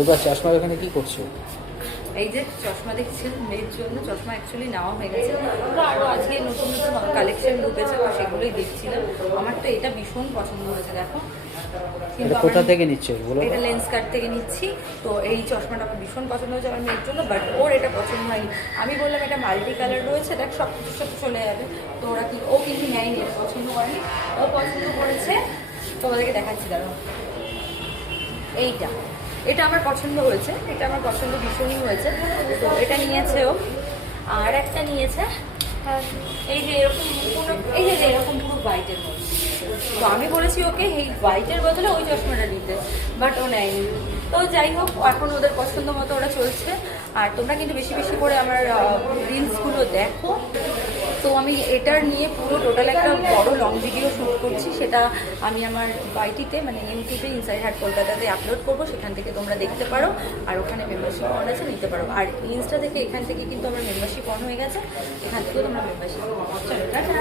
এবার চশমা এখানে কি করছো? এই যে চশমা দেখছেন, মেয়ের জন্য চশমা অ্যাকচুয়ালি নেওয়া হয়ে গেছে, তো আরও আজকে নতুন নতুন কালেকশন ঢুকেছে, তো সেগুলোই দেখছিলাম। আমার তো এটা ভীষণ পছন্দ হয়েছে, দেখো। এটা কোথা থেকে নিচ্ছে বলো? এটা লেন্স কার্ট থেকে নিচ্ছি। তো এই চশমাটা আমার ভীষণ পছন্দ হয়েছে আমার মেয়ের জন্য, বাট ওর এটা পছন্দ হয়নি। আমি বললাম এটা মাল্টি কালার রয়েছে, দেখ সব কিছুর সাথে চলে যাবে। তো ওরা কি, ও কিন্তু নেয়নি, এটা পছন্দ করেনি। ও পছন্দ করেছে, তোমাদেরকে দেখাচ্ছি দাঁড়াও, এইটা। এটা আমার পছন্দ হয়েছে, এটা আমার পছন্দ ভীষণই হয়েছে। তো এটা নিয়েছে ও। আর একটা নিয়েছে এই যে এরকম এই যে এরকম পুরো হোয়াইটের মধ্যে। তো আমি বলেছি ওকে এই হোয়াইটের বদলে ওই চশমাটা নিতে, বাট ও নেয়নি। তো যাই হোক, এখন ওদের পছন্দ মতো ওরা চলছে। আর তোমরা কিন্তু বেশি বেশি করে আমার রিলসগুলো দেখো। তো আমি এটার নিয়ে পুরো টোটাল একটা বড় লং ভিডিও শ্যুট করছি, সেটা আমি আমার বাইটিতে মানে ইউটিউবে ইনসাইড হাট কলকাতাতে আপলোড করবো, সেখান থেকে তোমরা দেখতে পারো। আর ওখানে মেম্বারশিপ অন আছে, নিতে পারো। আর ইনস্টা থেকে এখান থেকে কিন্তু আমার মেম্বারশিপ অন হয়ে গেছে, এখান থেকেও তোমরা মেম্বারশিপ। চলো টাটা।